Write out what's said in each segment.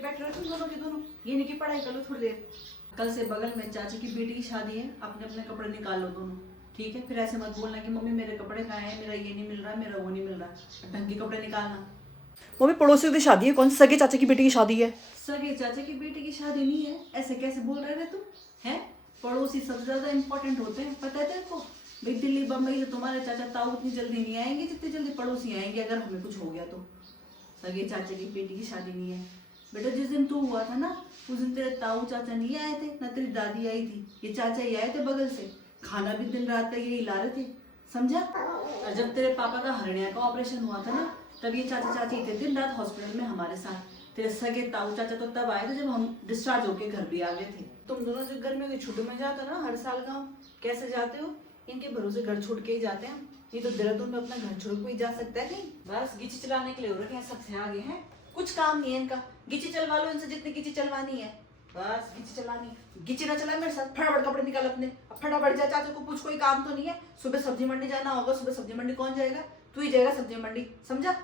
बैठ रहे तुम दोनों के दोनों, ये नहीं कि पढ़ाई कर लो थोड़ी देर। कल से बगल में चाची की बेटी की शादी है, अपने अपने कपड़े निकाल लो दोनों, ठीक है? फिर ऐसे मत बोलना कि मम्मी मेरे कपड़े कहाँ हैं, मेरा ये नहीं मिल रहा, मेरा वो नहीं मिल रहा। ढंग के कपड़े निकालना। मम्मी पड़ोसियों की शादी है, कौन सगे चाचा की बेटी की शादी है? सगे चाचा की बेटी की शादी नहीं है, ऐसे कैसे बोल रहे थे तुम? हैं? पड़ोसी सबसे ज्यादा इम्पोर्टेंट होते हैं, पता है तेरे को? भाई दिल्ली बम्बई से तुम्हारे चाचा ताऊ उतनी जल्दी नहीं आएंगे जितनी जल्दी पड़ोसी आएंगे अगर हमें कुछ हो गया तो। सगे चाचा की बेटी की शादी नहीं है बेटा। जिस दिन तू हुआ था ना, उस दिन तेरे ताऊ चाचा नहीं आए थे, ना तेरी दादी आई थी, ये चाचा ही आए थे बगल से। खाना भी दिन रात का यही ला रहे थे, समझा? और जब तेरे पापा का हर्निया का ऑपरेशन हुआ था ना, तब ये चाचा चाची थे दिन रात हॉस्पिटल में हमारे साथ। तेरे सगे ताऊ चाचा तो तब आए थे जब हम डिस्चार्ज होके घर भी आ गए थे। तुम दोनों जो गर्मियों की छुट्टी में जाते हो ना हर साल गाँव, कैसे जाते हो? इनके भरोसे घर छोड़ के ही जाते हैं। ये तो देहरादून में अपना घर छोड़ कोई जा सकता है कहीं? बस गिची चलाने के लिए हो रखे हैं, सबसे आगे हैं। कुछ काम नहीं है इनका, गिची चलवा लो इनसे जितनी गिची चलवानी है, बस गिची चलानी। गिची ना चला मेरे साथ, फटाफट कपड़े निकाल अपने, अब फटाफट जा। चाचा को पूछ, कोई काम तो नहीं है? सुबह सब्जी मंडी जाना होगा, सुबह सब्जी मंडी कौन जाएगा? तू ही जाएगा सब्जी मंडी, समझा?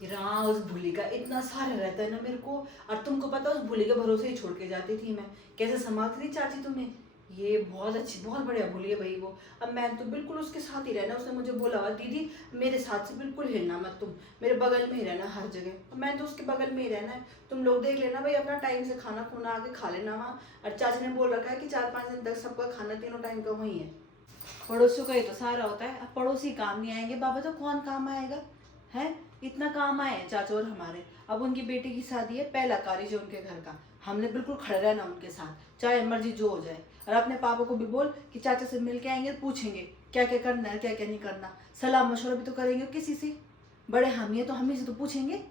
उस भूली का इतना सारा रहता है ना मेरे को, और तुमको पता उस भूली के भरोसे ही छोड़ के जाती थी मैं। कैसे संभालती थी चाची तुम्हें, ये बहुत अच्छी बहुत बढ़िया भूली है भाई वो। अब मैं तो बिल्कुल उसके साथ ही रहना। उसने मुझे बोला दीदी मेरे साथ से बिल्कुल हिलना मत, तुम मेरे बगल में ही रहना हर जगह। मैं तो उसके बगल में ही रहना है। तुम लोग देख लेना भाई, अपना टाइम से खाना खुना आके खा लेना वहाँ। और चाची ने बोल रखा है कि 4-5 दिन तक सबका खाना तीनों टाइम का वही है। पड़ोसियों का ही तो सारा होता है। अब पड़ोसी काम नहीं आएंगे बाबा तो कौन काम आएगा? है इतना काम आए हैं चाचू और हमारे। अब उनकी बेटी की शादी है, पहला कार्य जो उनके घर का, हमने बिल्कुल खड़े रहना उनके साथ, चाहे मर्जी जो हो जाए। और अपने पापा को भी बोल कि चाचा से मिल के आएंगे, पूछेंगे क्या क्या करना है क्या क्या नहीं करना, सलाह मशवरा भी तो करेंगे किसी से। बड़े हम ही है तो हम ही से तो पूछेंगे।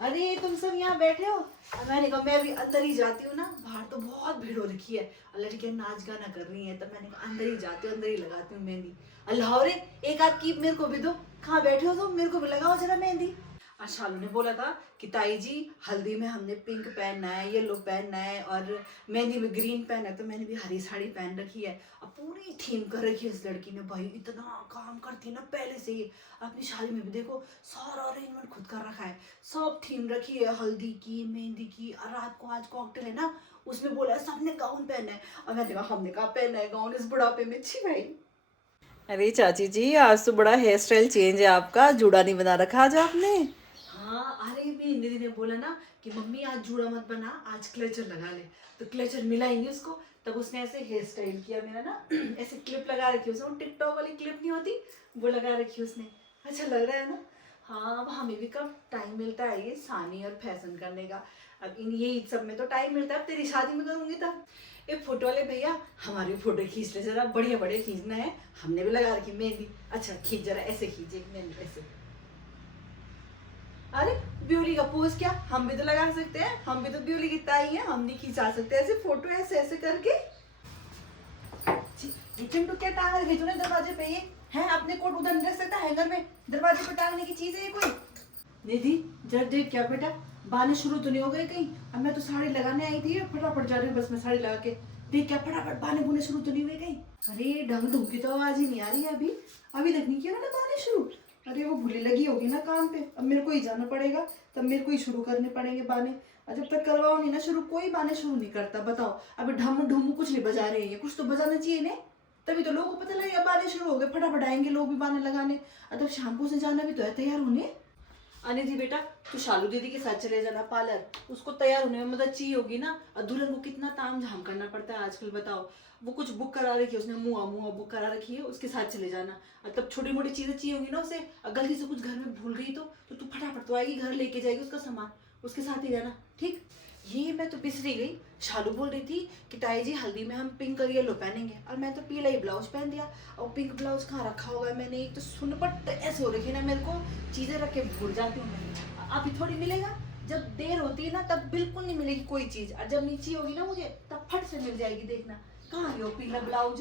अरे तुम सब यहाँ बैठे हो, मैंने कहा मैं अभी अंदर ही जाती हूँ ना, बाहर तो बहुत भीड़ हो रखी है और लड़कियां नाच गाना कर रही हैं, तब मैंने कहा अंदर ही जाती हूँ, अंदर ही लगाती हूँ मेहंदी। अल्लाह रे एक आध कीप मेरे को भी दो, कहाँ बैठे हो तुम, मेरे को भी लगाओ जरा मेहंदी। और शालू ने बोला था कि ताई जी हल्दी में हमने पिंक पहनना है, येलो पहनना है और मेहंदी में ग्रीन पहनना है, तो मैंने भी हरी साड़ी पहन रखी है। अब पूरी थीम कर रखी है इस लड़की ने, भाई इतना काम करती है ना पहले से ही। अपनी शादी में भी देखो सारा अरेंजमेंट खुद कर रखा है, सब थीम रखी है, हल्दी की मेहंदी की। और रात को आज कॉकटेल है ना, उसमें बोला है सबने गाउन पहनना है। और मैंने कहा हमने कहा पहनना है गाउन इस बुढ़ापे में, छी भाई। अरे चाची जी आज तो बड़ा हेयर स्टाइल चेंज है आपका, जूड़ा नहीं बना रखा आज आपने। हाँ अरे मेरी दीदी ने बोला ना कि मम्मी आज जूड़ा मत बना, आज क्लेचर लगा ले, तो क्लेचर मिला ही नहीं उसको। तब उसने ऐसे हेयर स्टाइल किया मेरा ना, ऐसे क्लिप लगा रखी उसने, वो टिकटॉक वाली क्लिप नहीं होती वो लगा रखी उसने। अच्छा लग रहा है ना? हाँ अब हमें भी कब टाइम मिलता है ये सानी और फैशन करने का। अब इन ये सब में तो टाइम मिलता है, अब तेरी शादी में करूंगी तब। ये फोटो वाले भैया हमारी फोटो खींच ले जरा, बढ़िया बढ़िया खींचना है, हमने भी लगा रखी मेहंदी। अच्छा खींच जरा, ऐसे खींचे मेहंदी ऐसे। अरे ब्यूटी का पोज क्या, हम भी तो लगा सकते हैं, हम भी तो ब्यूटी की ताई हैं, हम नहीं खींचा सकते ऐसे फोटो ऐसे ऐसे करके। चिंटू क्या टांग रखी तूने दरवाजे पे, ये है अपने कोट उधर नहीं रख सकता हैंगर में, दरवाजे पे टांगने की चीज है ये कोई? दीदी जरा देख क्या बेटा, बाने शुरू तो नहीं हो गए कहीं? अब मैं तो साड़ी लगाने आई थी, फटाफट जा रही हूँ बस मैं साड़ी लगा के। देख क्या फटाफट बाने बुने शुरू तो नहीं हुए कहीं? अरे ढंग ढूंढ की तो आवाज ही नहीं आ रही है अभी, अभी तक नहीं किया मैंने बाने शुरू। अरे वो भूली लगी होगी ना काम पे, अब मेरे को ही जाना पड़ेगा, तब मेरे को ही शुरू करने पड़ेंगे बाने। और जब तक करवाओ नहीं ना शुरू, कोई बाने शुरू नहीं करता। बताओ अभी ढम ढूमू कुछ नहीं बजा रहे हैं, कुछ तो बजाना चाहिए ना, तभी तो लोगों को पता लगेगा बाने शुरू हो गए, फटाफट आएंगे लोग भी बाने लगाने। और तब शैम्पू से जाना भी तो है तैयार होने। अनिधि बेटा तू शालू दीदी के साथ चले जाना पार्लर, उसको तैयार होने में मदद चाहिए होगी ना। और दुल्हन को कितना ताम झाम करना पड़ता है आजकल, बताओ। वो कुछ बुक करा रखी है उसने, मुआ मुआ बुक करा रखी है, उसके साथ चले जाना। और तब छोटी मोटी चीजें चाहिए होगी ना उसे, और गलती से कुछ घर में भूल गई तो तू फटाफट तो आएगी, घर लेके जाएगी उसका सामान, उसके साथ ही रहना ठीक। ये मैं तो बिसरी गई, शालू बोल रही थी कि ताई जी हल्दी में हम पिंक और येलो पहनेंगे, और मैं तो पीला ही ब्लाउज पहन दिया। और पिंक ब्लाउज कहाँ रखा होगा मैंने, एक तो सुनपट ऐसे हो रखी ना मेरे को, चीजें रख के भूल जाती हूँ मैं। अभी थोड़ी मिलेगा, जब देर होती है ना तब बिल्कुल नहीं मिलेगी कोई चीज, और जब नीचे होगी ना मुझे तब फट से मिल जाएगी। देखना कहाँ है वो पीला ब्लाउज।